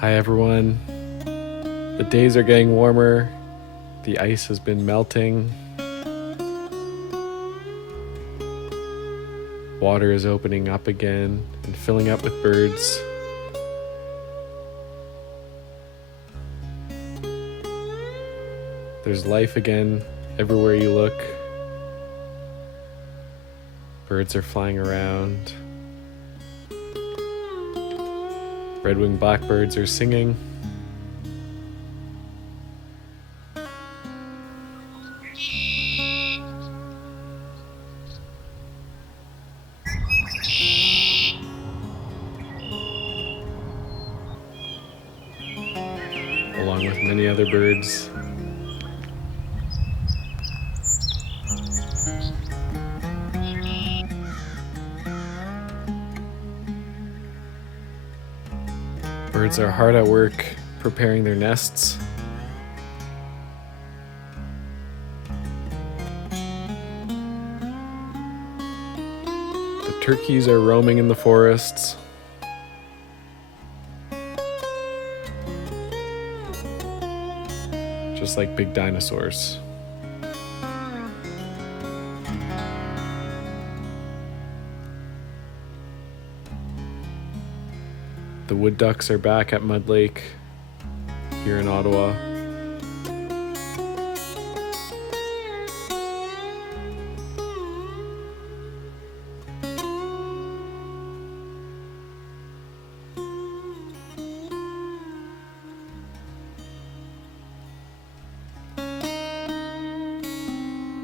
Hi everyone. The days are getting warmer. The ice has been melting. Water is opening up again and filling up with birds. There's life again everywhere you look. Birds are flying around. Red-winged blackbirds are singing. Along with many other birds. Birds are hard at work preparing their nests. The turkeys are roaming in the forests. Just like big dinosaurs. The wood ducks are back at Mud Lake here in Ottawa.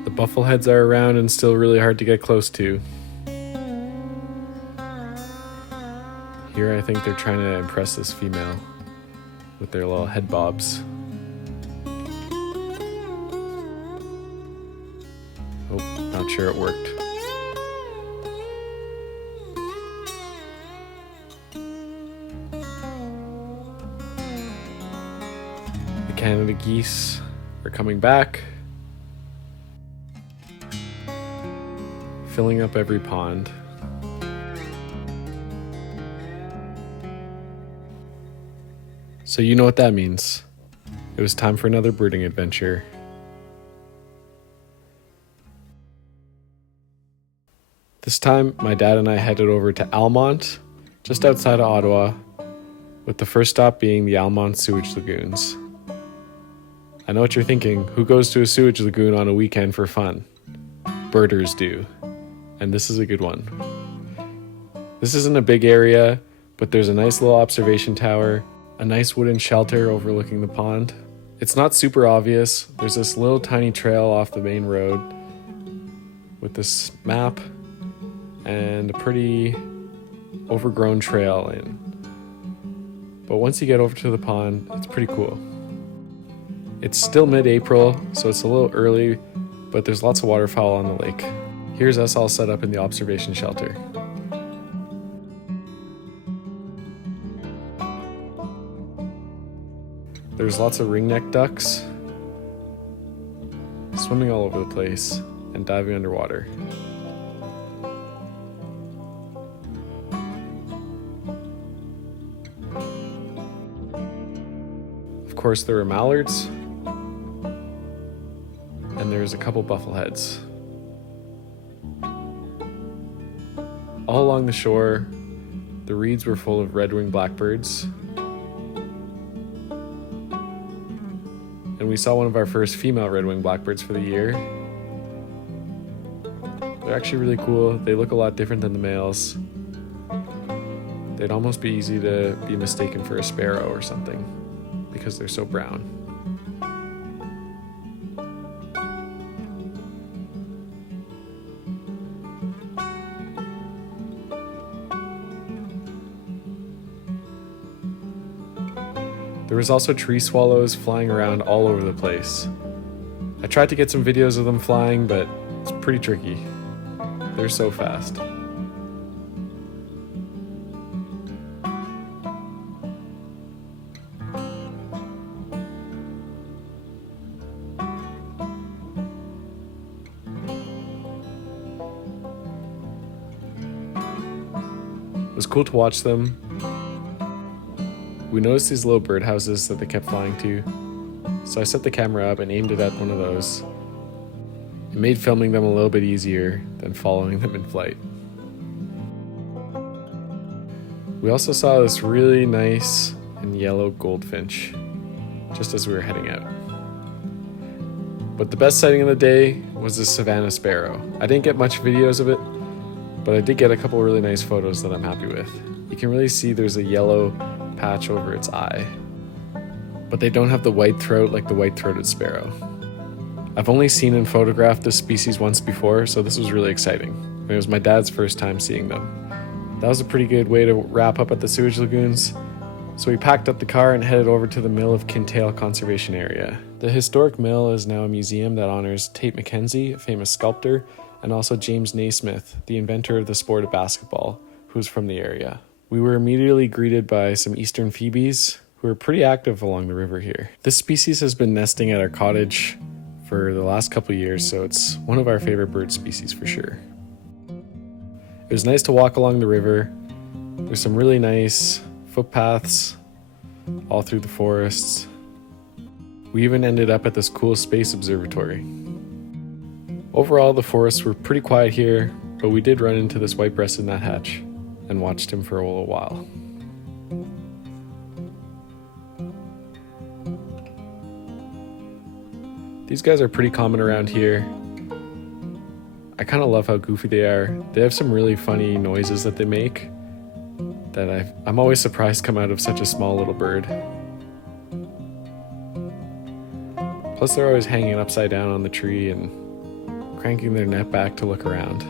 The buffleheads are around and still really hard to get close to. Here I think they're trying to impress this female with their little head bobs. Oh, not sure it worked. The Canada geese are coming back, filling up every pond. So you know what that means. It was time for another birding adventure. This time, my dad and I headed over to Almonte, just outside of Ottawa, with the first stop being the Almonte sewage lagoons. I know what you're thinking, who goes to a sewage lagoon on a weekend for fun? Birders do, and this is a good one. This isn't a big area, but there's a nice little observation tower, a nice wooden shelter overlooking the pond. It's not super obvious. There's this little tiny trail off the main road with this map and a pretty overgrown trail in. But once you get over to the pond, it's pretty cool. It's still mid-April, so it's a little early, but there's lots of waterfowl on the lake. Here's us all set up in the observation shelter. There's lots of ringneck ducks swimming all over the place and diving underwater. Of course, there were mallards, and there's a couple buffleheads. All along the shore, the reeds were full of red-winged blackbirds. And we saw one of our first female red-winged blackbirds for the year. They're actually really cool. They look a lot different than the males. They'd almost be easy to be mistaken for a sparrow or something because they're so brown. There was also tree swallows flying around all over the place. I tried to get some videos of them flying, but it's pretty tricky. They're so fast. It was cool to watch them. We noticed these little birdhouses that they kept flying to, so I set the camera up and aimed it at one of those. It made filming them a little bit easier than following them in flight. We also saw this really nice and yellow goldfinch just as we were heading out. But the best sighting of the day was the Savannah sparrow. I didn't get much videos of it, but I did get a couple really nice photos that I'm happy with. You can really see there's a yellow patch over its eye, but they don't have the white throat like the white-throated sparrow. I've only seen and photographed this species once before, so this was really exciting. It was my dad's first time seeing them. That was a pretty good way to wrap up at the sewage lagoons. So we packed up the car and headed over to the Mill of Kintail Conservation Area. The historic mill is now a museum that honors Tate McKenzie, a famous sculptor, and also James Naismith, the inventor of the sport of basketball, who's from the area. We were immediately greeted by some eastern phoebes, who are pretty active along the river here. This species has been nesting at our cottage for the last couple of years, so it's one of our favorite bird species for sure. It was nice to walk along the river. There's some really nice footpaths all through the forests. We even ended up at this cool space observatory. Overall, the forests were pretty quiet here, but we did run into this white-breasted nuthatch and watched him for a little while. These guys are pretty common around here. I kind of love how goofy they are. They have some really funny noises that they make that I'm always surprised come out of such a small little bird. Plus they're always hanging upside down on the tree and cranking their neck back to look around.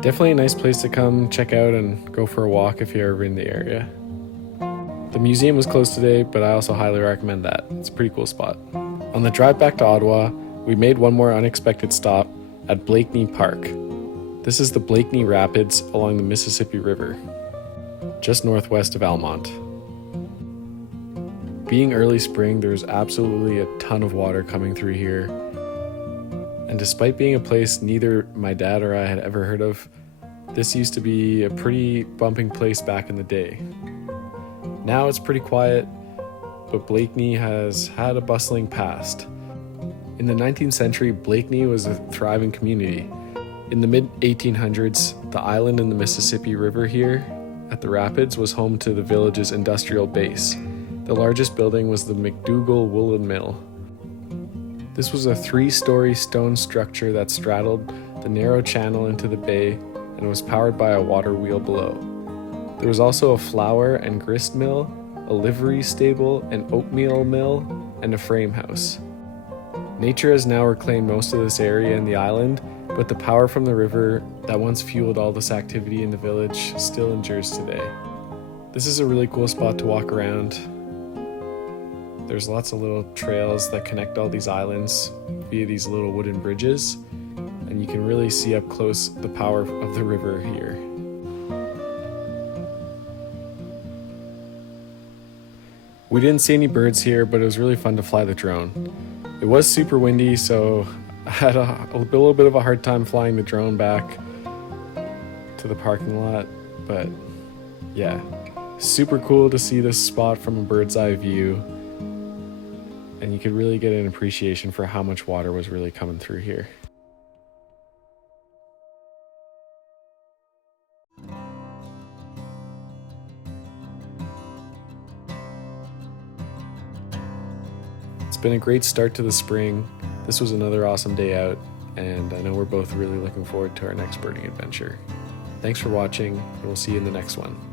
Definitely a nice place to come check out and go for a walk if you're ever in the area. The museum was closed today, but I also highly recommend that. It's a pretty cool spot. On the drive back to Ottawa, we made one more unexpected stop at Blakeney Park. This is the Blakeney Rapids along the Mississippi River, just northwest of Almonte. Being early spring, there's absolutely a ton of water coming through here. And despite being a place neither my dad or I had ever heard of, this used to be a pretty bumping place back in the day. Now it's pretty quiet, but Blakeney has had a bustling past. In the 19th century, Blakeney was a thriving community. In the mid-1800s, the island in the Mississippi River here at the rapids was home to the village's industrial base. The largest building was the McDougall Woolen Mill. This was a 3-story stone structure that straddled the narrow channel into the bay and was powered by a water wheel below. There was also a flour and grist mill, a livery stable, an oatmeal mill, and a frame house. Nature has now reclaimed most of this area and the island, but the power from the river that once fueled all this activity in the village still endures today. This is a really cool spot to walk around. There's lots of little trails that connect all these islands via these little wooden bridges, and you can really see up close the power of the river here. We didn't see any birds here, but it was really fun to fly the drone. It was super windy, so I had a little bit of a hard time flying the drone back to the parking lot, but yeah, super cool to see this spot from a bird's eye view. And you could really get an appreciation for how much water was really coming through here. It's been a great start to the spring. This was another awesome day out, and I know we're both really looking forward to our next birding adventure. Thanks for watching, and we'll see you in the next one.